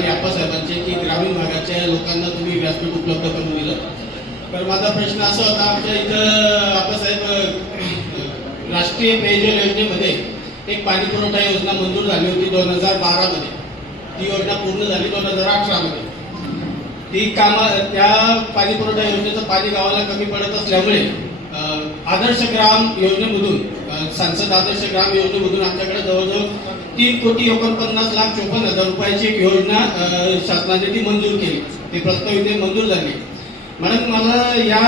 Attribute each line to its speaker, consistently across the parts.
Speaker 1: आणि आप्पासाहेबांचे की ग्रामीण भागाच्या लोकांना तुम्ही व्यासपीठ उपलब्ध करून दिलं. तर माझा प्रश्न असा होता आमच्या इथं आप्पासाहेब राष्ट्रीय पेयजल योजनेमध्ये एक पाणी पुरवठा योजना मंजूर झाली होती दोन हजार बारामध्ये. ती योजना पूर्ण झाली दोन हजार अठरामध्ये. ती कामा त्या पाणी पुरवठा योजनेचं पाणी गावाला कमी पडत असल्यामुळे आदर्श ग्राम योजनेमधून सांसद आदर्श ग्राम योजनेमधून आमच्याकडे जवळजवळ तीन कोटी एकोणपन्नास लाख चोपन्न हजार रुपयाची एक योजना शासनाने ती मंजूर केली. ती प्रस्तावित मंजूर झाली. मॅडम मला या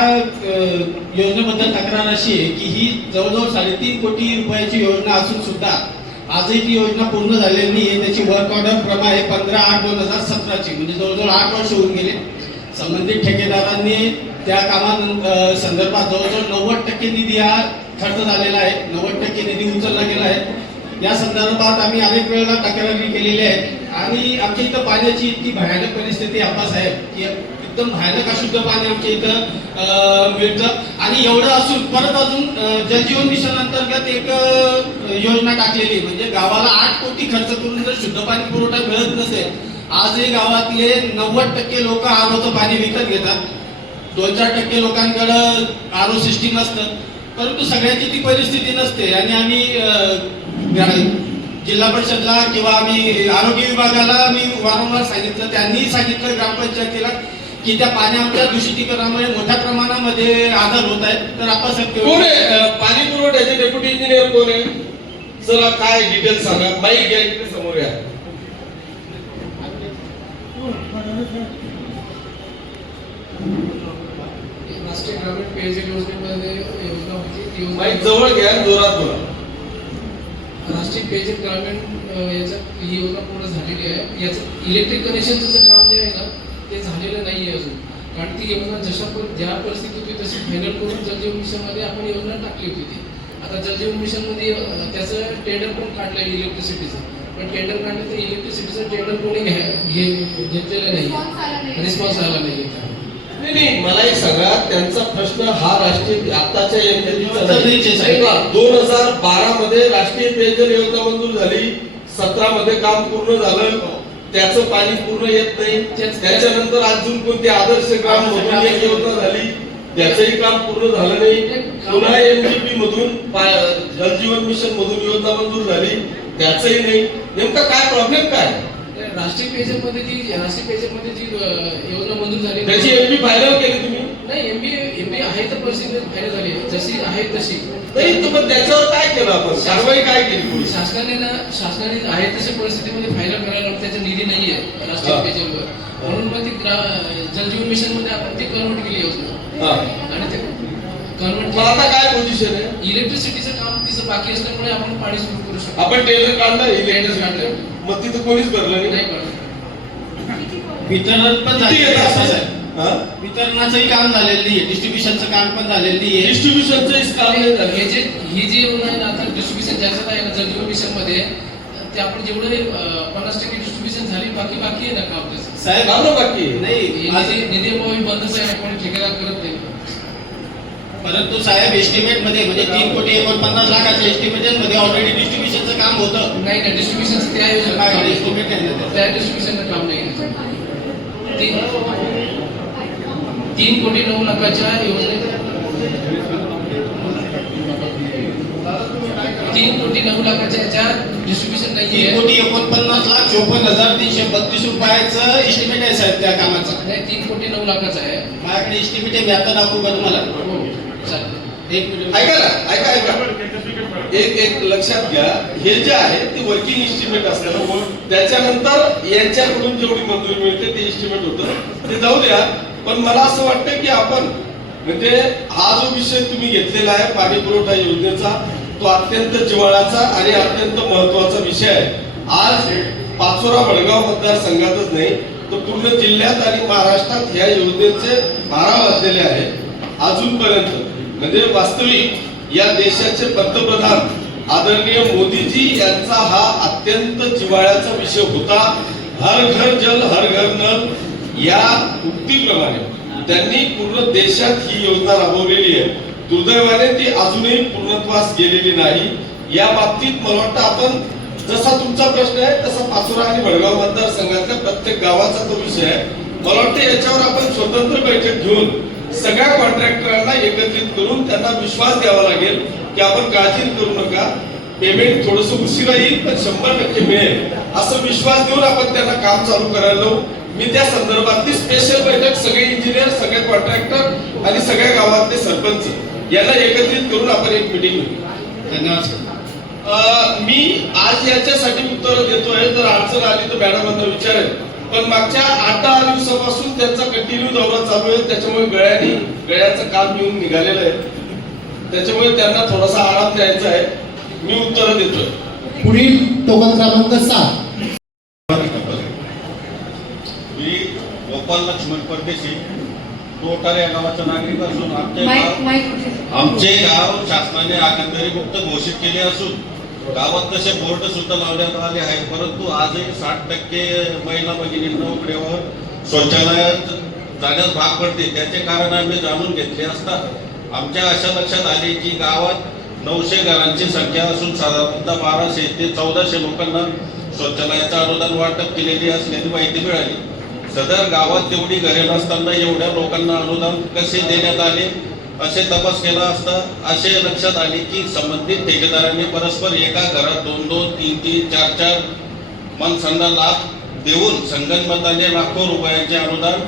Speaker 1: योजनेबद्दल तक्रार अशी आहे की ही जवळजवळ साडेतीन कोटी रुपयाची योजना असून सुद्धा आजही ती योजना पूर्ण झालेली नाही आहे. त्याची वर्क ऑर्डर आहे पंधरा आठ दोन हजार सतराची म्हणजे जवळजवळ आठ वर्ष होऊन गेले. संबंधित ठेकेदारांनी त्या कामा संदर्भात जवळजवळ नव्वद टक्के निधी हा खर्च झालेला आहे. नव्वद टक्के निधी उचलला गेला आहे. या संदर्भात आम्ही अनेक वेळेला तक्रारी केलेल्या आहेत. आणि आमच्या इथं पाण्याची इतकी भयानक परिस्थिती आहे साहेब की एकदम भयानक अशुद्ध पाणी आमच्या इथं मिळतं. आणि एवढं असून परत अजून जलजीवन मिशन अंतर्गत एक योजना टाकलेली म्हणजे गावाला आठ कोटी खर्च करून जर शुद्ध पाणी पुरवठा मिळत नसेल आजही गावातले नव्वद टक्के लोक आरोचं पाणी विकत घेतात. दोन चार टक्के लोकांकडं आरो सिस्टीम असतं. परंतु सगळ्यांची ती परिस्थिती नसते. आणि आम्ही जिल्हा परिषदला किंवा आम्ही आरोग्य विभागाला आम्ही वारंवार सांगितलं त्यांनीही सांगितलं ग्रामपंचायतीला की त्या पाण्याच्या दूषितीकरणामुळे मोठ्या प्रमाणामध्ये आजार होत आहेत. तर आपण
Speaker 2: कोण आहे? अं, पाणी पुरवठ्याचे डेप्युटी इंजिनियर कोण आहे? चला काय डिटेल सांगा. माईक घ्या इकडे समोर या.
Speaker 3: राष्ट्रीय ग्रामीण पेयजल योजनेमध्ये योजना होती. ती योजना-
Speaker 2: माईक जवळ घ्या जोरात बोला.
Speaker 3: राष्ट्रीय पेयजल ग्रामीण याच्यात ही योजना पूर्ण झालेली आहे. याचं इलेक्ट्रिक कनेक्शनचं जे काम जे आहे ना ते झालेलं नाही आहे अजून. कारण ती योजना जशा पर ज्या परिस्थितीत होती तशी फायनल करून जलजीवन मिशनमध्ये आपण योजना टाकली होती ती. आता जलजीवन मिशनमध्ये त्याचं टेंडर पण काढलं आहे इलेक्ट्रिसिटीचं पण टेंडर काढलं तर इलेक्ट्रिसिटीचं टेंडर कोणी घ्या घे घेतलेलं नाही रिस्पॉन्स आला नाही
Speaker 2: मला एक सांगा त्यांचा प्रश्न हा राष्ट्रीय आताच्या. दोन हजार बारा मध्ये राष्ट्रीय पेयजल योजना मंजूर झाली सतरा मध्ये काम पूर्ण झालं त्याचं पाणी पूर्ण येत नाही.
Speaker 3: त्याच-
Speaker 2: त्याच्यानंतर अजून कोणती आदर्श एक योजना झाली त्याचंही काम पूर्ण झालं नाही. पुन्हा एनडीपी मधून पा- जलजीवन मिशन मधून योजना मंजूर झाली त्याचंही नाही. नेमका काय प्रॉब्लेम काय?
Speaker 3: राष्ट्रीय पेयजलमध्ये जी राष्ट्रीय पेयजलमध्ये जी योजना मंजूर झाली
Speaker 2: त्याची एमपी फायनल केली तुम्ही?
Speaker 3: नाही एमबी एमबी आहे तर परिस्थिती फायनल झाली जशी आहे तशी.
Speaker 2: नाही तर मग त्याच्यावर काय केलं आपण? कारवाई काय केली
Speaker 3: शासनाने ना शासनाने आहे तशा परिस्थितीमध्ये फायनल करायला त्याचा निधी नाहीये राष्ट्रीय. पेयजलवर म्हणून मग ती जलजीवन मिशनमध्ये आपण ती कन्वर्ट केली योजना. आणि ते
Speaker 2: मग आता
Speaker 3: कन्वर्ट
Speaker 2: काय पोझिशन आहे?
Speaker 3: इलेक्ट्रिसिटीचं काम तिचं बाकी असल्यामुळे आपण पाणी सुरू करू शकतो.
Speaker 2: आपण टेंडर काढलं
Speaker 3: टेंडर
Speaker 2: इलेक्ट्रिक
Speaker 3: काढलं.
Speaker 2: मग तिथं कोणीच भरलं नाही?
Speaker 1: वितरण पण
Speaker 2: किती
Speaker 1: झालेलं
Speaker 2: येत
Speaker 1: आहे.
Speaker 2: हा?
Speaker 1: वितरणाचंही काम झालेलं नाही डिस्ट्रीब्युशनचं काम पण झालेलं नाही आहे
Speaker 2: डिस्ट्रीब्युशनचं काम नाही झालं.
Speaker 3: हे जे ही जी योजना आहे आता डिस्ट्रीब्युशन ज्याच्यात आहे ना जलजीवन मिशनमध्ये ते आपण जेवढे पन्नास टक्के डिस्ट्रीब्युशन झाली बाकी बाकी आहे ना काम त्याचं?
Speaker 1: साहेब
Speaker 2: काम ना बाकी आहे.
Speaker 1: नाही
Speaker 3: हे
Speaker 1: माझं-
Speaker 3: निधी निधी अभावी बंदच आहे कोणी ठेकेदार करत नाही.
Speaker 1: परंतु साहेब एस्टिमेटमध्ये म्हणजे तीन कोटी एकोणपन्नास लाखाच्या एस्टिमेटमध्ये ऑलरेडी डिस्ट्रीब्युशनचं काम होतं.
Speaker 3: नाही नाही डिस्ट्रीब्युशन त्या योजनेत
Speaker 1: काय
Speaker 3: नाही. त्या डिस्ट्रीब्युशनचं काम नाही. तीन तीन कोटी नऊ लाखाच्या योजनेत तीन कोटी नऊ लाखाच्या ह्याच्यात डिस्ट्रीब्युशन
Speaker 1: तीन
Speaker 3: नाहीये
Speaker 1: कोटी एकोणपन्नास लाख चोपन्न हजार तीनशे बत्तीस रुपयाचं एस्टिमेट आहे साहेब त्या कामाचं.
Speaker 3: नाही तीन कोटी नऊ लाखाचं आहे.
Speaker 1: माझ्याकडे एस्टिमेट आहे मी आता दाखवू का तुम्हाला?
Speaker 2: ऐका ना ऐका ऐका. एक एक लक्षात घ्या. हे जे आहे ते वर्किंग इस्टिमेट असतं. त्याच्यानंतर यांच्याकडून जेवढी मंजुरी मिळते ते इस्टिमेट होतं. ते जाऊ द्या. पण मला असं वाटतं की आपण म्हणजे हा जो विषय तुम्ही घेतलेला आहे पाणी पुरवठा योजनेचा तो अत्यंत जिव्हाळ्याचा आणि अत्यंत महत्त्वाचा विषय आहे. आज पाचोरा वडगाव मतदारसंघातच नाही तर पूर्ण जिल्ह्यात आणि महाराष्ट्रात या योजनेचे बारा वाजलेले आहेत. अजूनपर्यंत. म्हणजे वास्तविक या देशाचे पंतप्रधान आदरणीय मोदीजी यांचा हा अत्यंत जिव्हाळ्याचा विषय होता. हर घर जल हर घर नल या उक्तीप्रमाणे. त्यांनी पूर्ण देशात ही योजना राबवलेली आहे. दुर्दैवाने ती अजूनही पूर्णत्वास गेलेली नाही. या बाबतीत मला वाटतं आपण जसा तुमचा प्रश्न आहे तसा पाचोरा आणि भडगाव मतदारसंघातल्या प्रत्येक गावाचा तो विषय आहे. मला वाटतं याच्यावर आपण स्वतंत्र बैठक घेऊन सगळ्या कॉन्ट्रॅक्टरांना एकत्रित करून त्यांना विश्वास द्यावा लागेल की आपण काळजी करू नका. पेमेंट थोडस उशिरा येईल पण शंभर टक्के मिळेल. असं विश्वास देऊन आपण त्यांना काम चालू करायला. लावू मी त्या संदर्भातली स्पेशल बैठक सगळे इंजिनियर सगळे कॉन्ट्रॅक्टर आणि सगळ्या गावातले सरपंच यांना एकत्रित करून आपण एक मिटिंग घेऊ.
Speaker 1: धन्यवाद
Speaker 2: मी आज याच्यासाठी उत्तर देतोय. जर अडचण आली तर मॅडमांना विचारेल पण मागच्या आठ दहा दिवसापासून त्यांचा कंटिन्यू दौरा चालू आहे. त्याच्यामुळे गळ्याने गळ्याचं काम येऊन निघालेलं आहे. त्याच्यामुळे त्यांना थोडासा आराम द्यायचा आहे. मी उत्तर देतोय.
Speaker 4: पुढील टोकन क्रमांक सात.
Speaker 5: मी गोपाल लक्ष्मण परदेशी टोटार या गावाचा नागरिक असून आमचे गाव आमचे गाव शासनाने आगंतरी मुक्त घोषित केले असून गावात तसे बोर्ड सुद्धा लावण्यात आले आहे परंतु आजही साठ टक्के महिला भगिनींना नोकऱ्यावर शौचालयात जाण्यास भाग पडते. त्याचे कारण आम्ही जाणून घेतले असता आमच्या अशा लक्षात आले की गावात नऊशे घरांची संख्या असून साधारणतः बाराशे ते चौदाशे लोकांना शौचालयाचं अनुदान वाटप केलेली असल्याची माहिती मिळाली. सदर गावात तेवढी घरे नसताना एवढ्या लोकांना अनुदान कसे देण्यात आले? असे तपास केला असता असे लक्षात आले की संबंधित ठेकेदारांनी परस्पर एका घरात दोन दोन तीन तीन चार चार माणसांना लाभ देऊन संगणमताने लाखो रुपयांचे अनुदान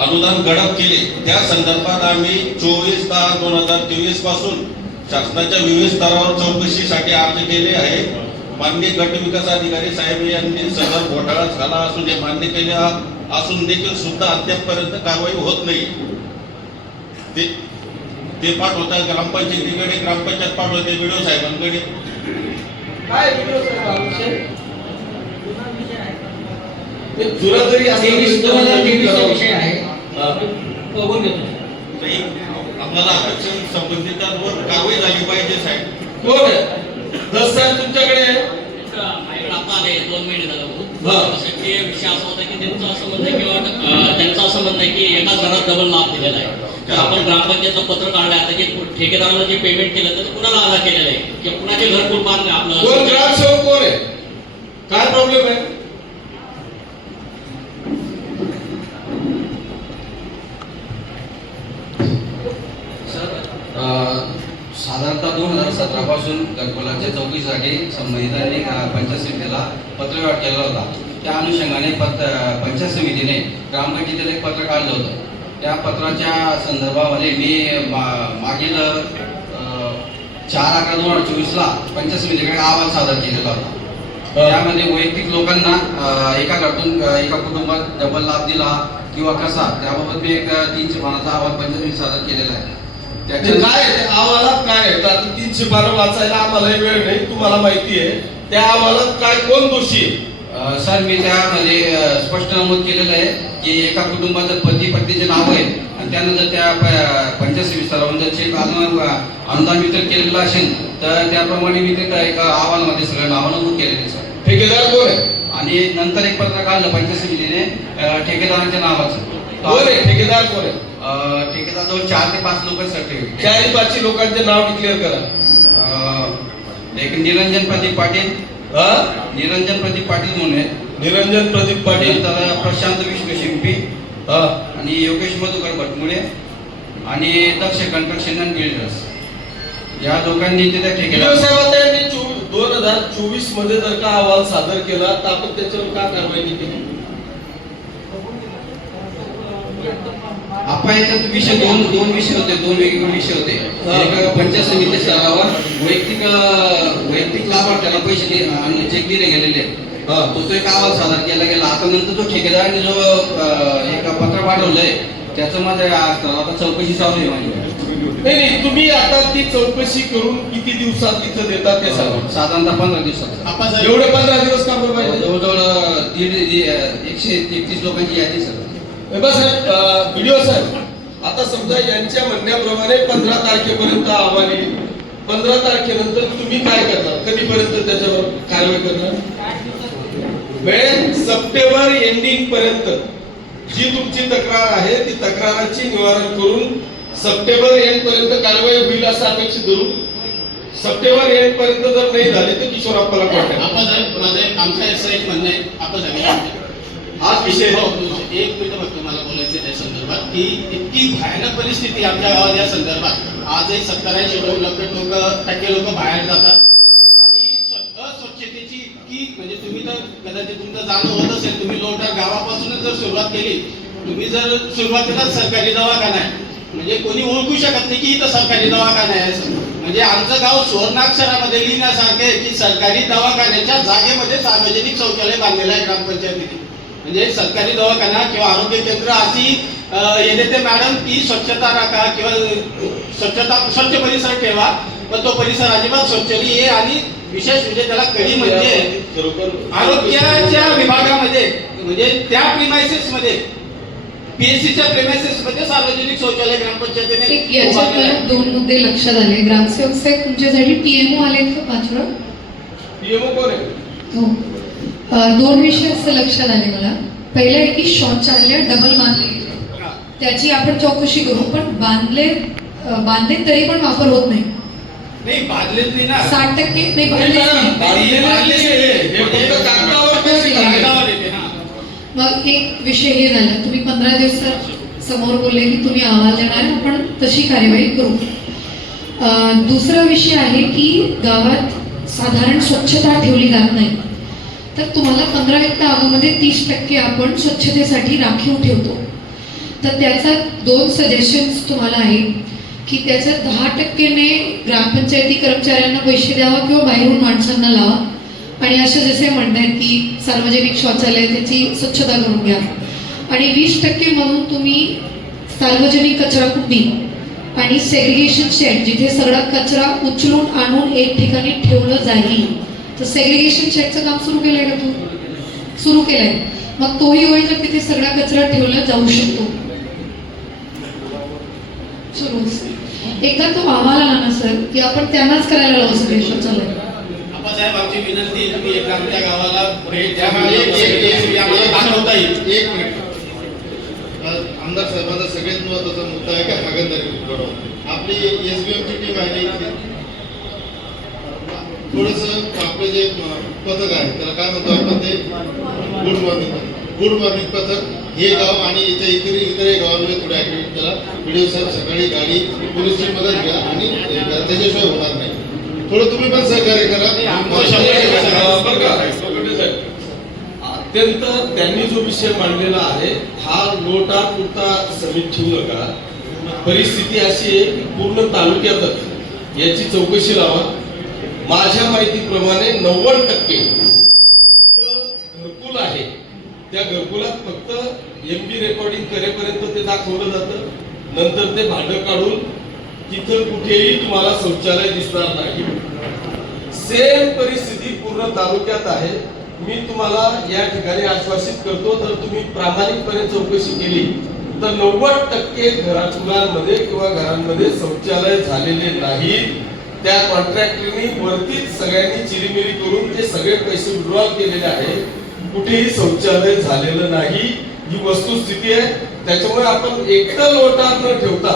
Speaker 5: अनुदान गडप केले. त्या संदर्भात आम्ही चोवीस दहा दोन हजार तेवीसपासून शासनाच्या विविध स्तरावर चौकशीसाठी अर्ज केले आहे. मान्य गट विकास अधिकारी साहेब यांनी सदर घोटाळा झाला असून हे मान्य केले आ- असून देखील सुद्धा अद्यापपर्यंत कारवाई होत नाही. ते ते पाठवतात ग्रामपंचायतीकडे ग्रामपंचायत पाठवते व्हिडिओ साहेबांकडे.
Speaker 2: काय व्हिडिओ साहेब हा विषय? जुना जरी
Speaker 6: आहे.
Speaker 2: हा.
Speaker 5: आम्हाला आरक्षण संबंधितांवर कारवाई झाली पाहिजे साहेब.
Speaker 2: कोण आहे? दस साहेब तुमच्याकडे
Speaker 7: आता आले दोन महिने झाले
Speaker 2: हा.
Speaker 7: विषय असा होता की त्यांचं असं म्हणणं आहे किंवा त्यांचं असं म्हणणं आहे की एका घरात डबल लाभ दिलेला आहे. तर आपण ग्रामपंचायतचं पत्र काढलं आता की ठेकेदाराला जे पेमेंट केलं तर ते कुणाला आला केलेलं आहे? की कुणाचे बांधले
Speaker 2: कोण
Speaker 7: आपलं?
Speaker 2: ग्रामसेवक कोण आहे? काय प्रॉब्लेम आहे?
Speaker 6: साधारणतः दोन हजार सतरा पासून घरकुलाच्या चौकशीसाठी संबंधितांनी पंचायत समितीला पत्रव्यवहार केला होता. त्या अनुषंगाने पत्र पंचायत समितीने ग्रामपंचायतीला एक पत्र काढलं होतं. त्या पत्राच्या संदर्भामध्ये मी मागील चार अकरा दोन हजार चोवीसला पंचायत समितीकडे अहवाल सादर केलेला होता. त्यामध्ये वैयक्तिक लोकांना एका घरातून एका कुटुंबात डबल लाभ दिला किंवा कसा त्याबाबत मी एक तीनशे पानाचा अहवाल पंचायत समिती सादर केलेला आहे.
Speaker 2: ते
Speaker 6: त्याच्या
Speaker 2: काय अहवालात काय आता तीनशे बारा वाचायला आम्हालाही वेळ नाही तुम्हाला माहिती आहे. त्या अहवालात काय कोण दोषी
Speaker 6: सर मी त्यामध्ये स्पष्ट नमूद केलेलं आहे की एका कुटुंबाचं पती पत्नीचे नाव आहे आणि त्यानं जर त्या पंचायत समिती स्तरावर जर चेक अनुदान वितरण केलेलं असेल तर त्याप्रमाणे मी ते एका अहवालामध्ये सगळं नावं नमूद केलेले सर.
Speaker 2: ठेकेदार कोण आहे?
Speaker 6: आणि नंतर एक पत्र काढलं पंचायत समितीने ठेकेदारांच्या नावाचं.
Speaker 2: कोण आहे? ठेकेदार कोण आहे?
Speaker 6: ठेकेदार जवळ चार ते पाच लोक सर्टिफिकेट
Speaker 2: चारी पाचशे लोकांचे नाव डिक्लेअर करा.
Speaker 6: एक निरंजन प्रदीप पाटील निरंजन प्रदीप पाटील म्हणून आहेत.
Speaker 2: निरंजन प्रदीप पाटील.
Speaker 6: नंतर प्रशांत विश्व शिंपी.
Speaker 2: हा.
Speaker 6: आणि योगेश मधुकर भटमुळे. आणि दक्ष कन्स्ट्रक्शन बिल्डर्स या लोकांनी ते त्या
Speaker 2: व्हिडिओ
Speaker 6: ठेकेदार
Speaker 2: साहेब दोन हजार चोवीसमध्ये जर का अहवाल सादर केला तर आपण त्याच्यावर का कारवाई केली
Speaker 6: आपण याच्यात विषय दोन दोन विषय होते दोन वेगवेगळे विषय होते.
Speaker 2: हा.
Speaker 6: एक पंचायत समिती स्तरावर वैयक्तिक वैयक्तिक लाभार्थ्याला पैसे दे- आणि चेक दिले गेलेले. आहेत.
Speaker 2: हा.
Speaker 6: तो तो एक अहवाल सादर केला गेला. आता नंतर तो ठेकेदाराने जो अं, एक पत्र पाठवलंय त्याचं माझं आता चौकशी चालू आहे माझी.
Speaker 2: नाही नाही तुम्ही आता ती चौकशी करून किती दिवसात तिथं देता ते सांगा.
Speaker 6: साधारणतः पंधरा दिवसात.
Speaker 2: एवढे पंधरा दिवस का बरं पाहिजे.
Speaker 6: जवळजवळ अं, दीड एकशे एकतीस लोकांची यादी सर.
Speaker 2: हे बघ साहेब व्हिडिओ साहेब. आता समजा यांच्या म्हणण्याप्रमाणे पंधरा तारखेपर्यंत अहवाल येईल. पंधरा तारखेनंतर तुम्ही काय करणार? कधीपर्यंत त्याच्यावर कारवाई करणार? वेळ सप्टेंबर एंडिंग पर्यंत जी तुमची तक्रार आहे ती तक्राराची निवारण करून सप्टेंबर एंड पर्यंत कारवाई होईल असं अपेक्षित धरू. सप्टेंबर एंड पर्यंत जर नाही झाले तर किशोरप्पाला कॉन्टॅक्ट
Speaker 1: आप्पासाहेब माझं एक- आमचं असं एक म्हणणं आहे आप्पासाहेब
Speaker 2: हाच विषय
Speaker 1: हो. एक मिनिट फक्त मला त्या संदर्भात. की इतकी भयानक परिस्थिती आमच्या गावात या संदर्भात. आजही सत्तर ऐंशी लोक टक्के लोक बाहेर जातात. आणि अस्वच्छतेची इतकी म्हणजे तुम्ही तर कदाचित तुमचं जाणं होत असेल तुम्ही लोटा गावापासूनच जर सुरुवात केली तुम्ही जर सुरुवातीलाच सरकारी दवाखाना आहे. म्हणजे कोणी ओळखू शकत नाही की इथं सरकारी दवाखाना आहे असं. म्हणजे आमचं गाव सुवर्णाक्षरामध्ये लिहिण्यासारखे की सरकारी दवाखान्याच्या जागेमध्ये सार्वजनिक शौचालय बांधलेलं आहे ग्रामपंचायतीने. म्हणजे सरकारी दवाखाना किंवा आरोग्य केंद्र अशी येते ते मॅडम की स्वच्छता राखा किंवा स्वच्छता स्वच्छ परिसर ठेवा पण तो परिसर अजिबात स्वच्छ नाही आहे आणि विशेष म्हणजे त्याला कडी म्हणजे आरोग्याच्या विभागामध्ये म्हणजे त्या प्रिमायसेस मध्ये पीएससीच्या प्रिमायसेस मध्ये सार्वजनिक शौचालय ग्रामपंचायतीने.
Speaker 8: दोन मुद्दे लक्षात आले. ग्रामसेवक साहेब तुमच्यासाठी टीएमओ आले का पाचवं
Speaker 2: पीएमओ कोण आहे?
Speaker 8: हो. दोन विषय असं लक्षात आले मला. पहिलं आहे की शौचालय डबल बांधले गेले. त्याची आपण चौकशी करू पण बांधले बांधले तरी पण वापर होत नाही.
Speaker 1: नाही बांधलेच नाही ना.
Speaker 8: साठ टक्के नाही. मग एक विषय हे झाला. तुम्ही पंधरा दिवसात समोर बोलले की तुम्ही अहवाल देणार आपण तशी कार्यवाही करू. दुसरा विषय आहे की गावात साधारण स्वच्छता ठेवली जात नाही. तर तुम्हाला पंधरा व्यक्त आगामध्ये तीस टक्के आपण स्वच्छतेसाठी राखीव ठेवतो. तर त्याचा दोन सजेशन्स तुम्हाला आहेत की त्याचं दहा टक्केने ग्रामपंचायती कर्मचाऱ्यांना पैसे द्यावा किंवा बाहेरून माणसांना लावा. आणि असे जसे म्हणतायत की सार्वजनिक शौचालय त्याची स्वच्छता करून घ्या. आणि वीस टक्के म्हणून तुम्ही सार्वजनिक कचरा कुंडी आणि सेग्रिगेशन शेड जिथे सगळा कचरा उचलून आणून एक ठिकाणी ठेवलं जाईल. तर सेग्रिगेशन शेडचं काम सुरू केलंय का तू? सुरू केलंय. मग तोही होईल तर तिथे सगळा कचरा ठेवला जाऊ शकतो? सुरू. एकदा तो अहवाल आला ना सर की आपण त्यांनाच करायला लावू सगळे
Speaker 1: आमची विनंती तुम्ही आमच्या गावाला भेट द्या. एक- एक- एक आम्हाला दाखवता येईल.
Speaker 9: एक मिनिट. आज आमदार साहेबांचा सगळ्यात महत्त्वाचा मुद्दा आहे की? आपली एसबीएम ची टीम आहे थोडस जे पथक आहे. त्याला काय म्हणतो आपण ते? गुड मॉर्निंग गुड मॉर्निंग पथक हे गाव आणि इथे इतर इतरही गावांमध्ये थोडे ऍक्टिव्हिटी त्याला व्हिडिओ साहेब सकाळी गाडी पोलीसची मदत घ्या आणि. त्याच्याशिवाय होणार नाही. थोडं तुम्ही पण सहकार्य करा.
Speaker 2: अत्यंत त्यांनी जो विषय मांडलेला आहे हा लोटा पुरता समित ठेवू नका. परिस्थिती अशी आहे की पूर्ण तालुक्यातच याची चौकशी लावा. माझ्या माहितीप्रमाणे नव्वद टक्के जिथं घरकुल आहे त्या घरकुलात फक्त एम बी रेकॉर्डिंग करेपर्यंत ते दाखवलं जातं. नंतर ते भांडं काढून तिथं कुठेही तुम्हाला शौचालय दिसणार नाही. सेम परिस्थिती पूर्ण तालुक्यात आहे. मी तुम्हाला या ठिकाणी आश्वासित करतो जर तुम्ही प्रामाणिकपणे चौकशी केली तर नव्वद टक्के घराकुलांमध्ये किंवा घरांमध्ये शौचालय झालेले नाहीत. त्या कॉन्ट्रॅक्टरनी वरतीच सगळ्यांनी चिरीमिरी करून ते सगळे पैसे विड्रॉल केलेले आहे कुठेही शौचालय झालेलं नाही. ही वस्तुस्थिती आहे. त्याच्यामुळे आपण एकटं लोटा न ठेवता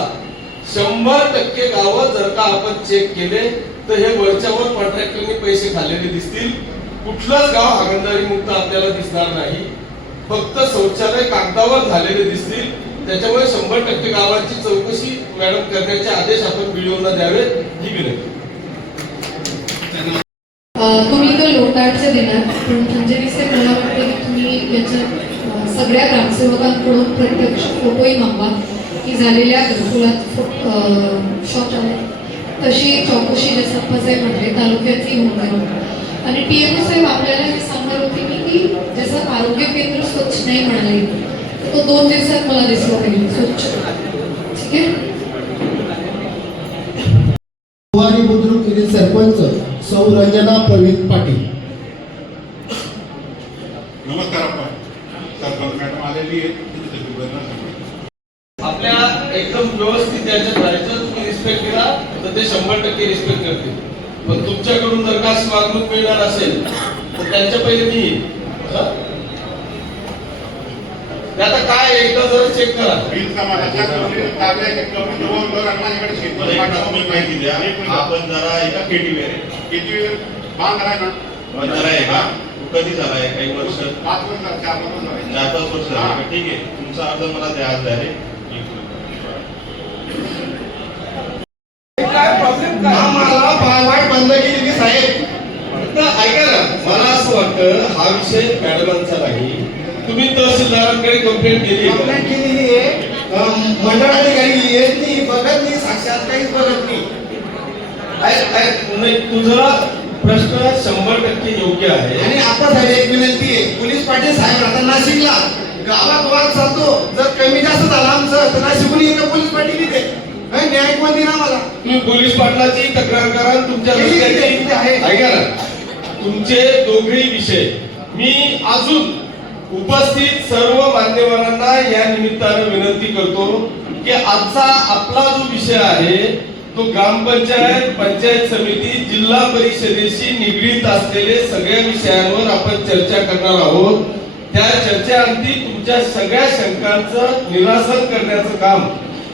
Speaker 2: शंभर टक्के गावं जर का आपण चेक केले तर हे वरच्यावर कॉन्ट्रॅक्टरने पैसे खाल्लेले दिसतील. कुठलंच गाव हागणदारी मुक्त आपल्याला दिसणार नाही. फक्त शौचालय कागदावर झालेले दिसतील. त्याच्यामुळे शंभर टक्के गावांची चौकशी मॅडम करण्याचे आदेश आपण व्हिडिओला द्यावे ही विनंती.
Speaker 8: तुम्ही तर लोटाचे देणार. पण अंजली मला वाटतं की तुम्ही याच्या सगळ्या ग्रामसेवकांकडून प्रत्यक्ष फोटोही मागवा. की झालेल्या घरकुलात शौचालय तशी चौकशी जसं साहेब म्हटले तालुक्यातही होऊन आणि टी एम साहेब आपल्याला हे सांगणार होते मी की जसं आरोग्य केंद्र स्वच्छ नाही म्हणाले तो दोन दिवसात मला दिसलं पाहिजे स्वच्छ ठीक आहे
Speaker 4: बुवारी बुद्रुक येथील सरपंच सौ प्रवीण पाटील.
Speaker 10: नमस्कार आपण. सरपंच मॅडम आलेली आहे.
Speaker 2: आपल्या एकदम व्यवस्थित याच्यात राहायचं. तुम्ही रिस्पेक्ट दिला तर ते शंभर टक्के रिस्पेक्ट करतील. पण तुमच्याकडून जर का वागणूक मिळणार असेल तर त्यांच्या पहिले मी. हं? आता काय एकदा जरा चेक करा.
Speaker 10: बिल समाजाच्या कमी दोन माझ्याकडे
Speaker 5: आपण जरा एका केटीवेर आहे.
Speaker 10: बांध आहे ना
Speaker 5: बंधारा आहे का? कधी झाला आहे काही वर्ष?
Speaker 10: पाच वर्ष झाले, चार वर्ष झाले.
Speaker 5: चार पाच वर्ष झाले का? ठीक आहे. तुमचा अर्ज मला द्या आज रे
Speaker 2: काय प्रॉब्लेम काय?
Speaker 9: आम्हाला पायवाट बंद केली की साहेब
Speaker 2: आता ऐका ना मला असं वाटतं हा विषय मॅडमांचा नाही. तुम्ही तहसीलदारांकडे कंप्लेंट केली आहे
Speaker 9: कंप्लेंट
Speaker 2: का?
Speaker 9: केलेली आहे. अं, मंडळ अधिकारी येत नाही बघत नाही साक्षात काहीच बघत नाही.
Speaker 2: ऐक- ऐक, नाही तुझा प्रश्न शंभर टक्के योग्य आहे.
Speaker 9: आणि आता साहेब एक विनंती आहे. पोलीस पाटील साहेब आता नाशिकला. गावात वाद चालतो. जर कमी जास्त झाला आमचं तर नाशिकहून येतं पोलीस पाटील इथे. न्याय कोण आम्हाला?
Speaker 2: तुम्ही पोलीस पाटलाची तक्रार करा तुमच्या रस्त्याची. ऐका ना. तुमचे दोघेही विषय. मी अजून उपस्थित सर्व मान्यवरांना या निमित्तानं विनंती करतो की आजचा आपला जो विषय आहे तो ग्रामपंचायत पंचायत समिती जिल्हा परिषदेशी निगडीत असलेले सगळ्या विषयांवर आपण चर्चा करणार आहोत. त्या चर्चेअंती तुमच्या सगळ्या शंकांचं निरासन करण्याचं काम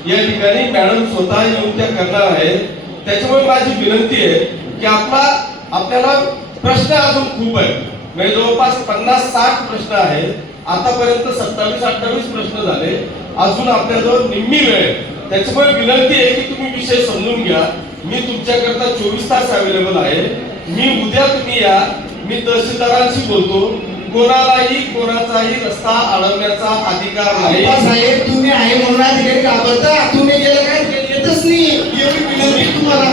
Speaker 2: या ठिकाणी मॅडम स्वतः येऊन त्या करणार आहेत. त्याच्यामुळे माझी विनंती आहे की आपला आपल्याला प्रश्न अजून खूप आहेत. म्हणजे जवळपास पन्नास साठ प्रश्न आहेत. आतापर्यंत सत्तावीस अठ्ठावीस प्रश्न झाले. अजून आपल्याजवळ निम्मी वेळ आहे. त्याच्यामुळे विनंती आहे की तुम्ही विषय समजून घ्या. मी तुमच्याकरता चोवीस तास अवेलेबल आहे. मी उद्या तुम्ही या. मी तहसीलदारांशी बोलतो. कोणालाही कोणाचाही रस्ता अडवण्याचा अधिकार नाही.
Speaker 9: साहेब तुम्ही आहे म्हणून अधिकारी घाबरता तुम्ही गेलं काय? येतच नाही. एवढी विनंती तुम्हाला.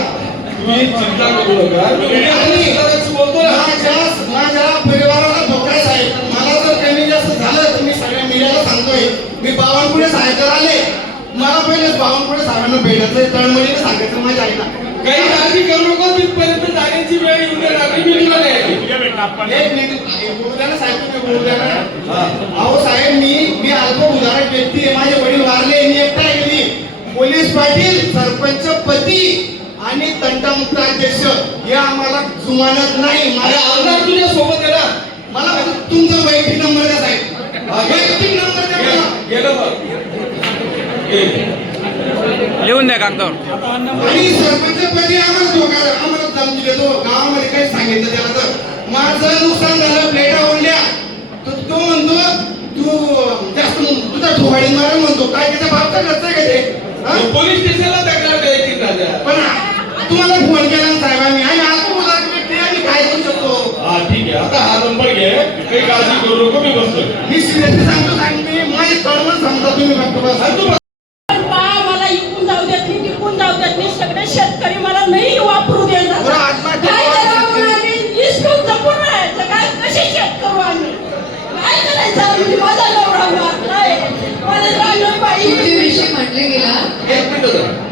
Speaker 2: तुम्ही चिंता करू नका. मी बोलतो
Speaker 9: माझ्या माझ्या परिवाराला धोका आहे. साहेब मला जर कमी जास्त झालं मी सगळ्या मीडियाला सांगतोय. मी बावनकुळे साहेब आले. मला पहिलेच बावनकुळे साहेबांना भेटायचं तळमळीने सांगायचं माझ्या आईला
Speaker 2: काही काळजी करू नको तिथपर्यंत जाण्याची वेळ येऊन देणार नाही मी तुला नाही
Speaker 10: उद्या भेटला आपण
Speaker 9: एक मिनिट बोलू द्या ना साहेब तुम्ही बोलू द्या ना. अहो साहेब मी मी अल्प उदाहरण व्यक्ती आहे माझे वडील वारले मी एकटा गेली पोलीस पाटील सरपंच पती आणि तंटामुक्त अध्यक्ष हे आम्हाला जुमानत नाही मला
Speaker 2: आमदार तुझ्या सोबत आहे ना
Speaker 9: मला तुमचा वैयक्तिक नंबर द्या साहेब. वैयक्तिक नंबर द्या मला
Speaker 2: घे- घे ना मग. घे.
Speaker 11: लिहून द्या कागदावर.
Speaker 9: आणि सरपंच पती आम्हाला धोका आम्हाला धमकी देतो. गावामध्ये काही सांगितलं त्याला तर. माझं नुकसान झालं प्लेटा ओढल्या तर तो म्हणतो तू जास्त तुझा ठोवाडी मारा म्हणतो. काय आहे का ते? हा?
Speaker 2: पोलीस स्टेशनला तक्रार द्यायची राजा
Speaker 9: पण तुम्हाला फोन केला ना साहेबांनी आणि आता बोला व्यक्ती आम्ही काय करू शकतो?
Speaker 2: हा ठीक आहे. आता हा नंबर घे. काही काळजी करू नको मी बसतो
Speaker 9: मी सिरियसली सांगतो साहेब मी माझे कर्म समजा तुम्ही फक्त बस.
Speaker 2: आणि तू
Speaker 12: पा मला इकून जाऊ देत नाही टिकून जाऊ देत नाही सगळे शेतकरी मला नाही वापरू देतात
Speaker 9: बरं, आत्महत्या
Speaker 12: काय
Speaker 9: करा,
Speaker 12: करावं
Speaker 9: शेतकरी.
Speaker 12: आम्ही इसकून जपून राहायचं काय कसे शेत करू आम्ही काय करायचं आम्ही माझा नवरा मारलाय
Speaker 8: तुमचे विषय मांडले गेला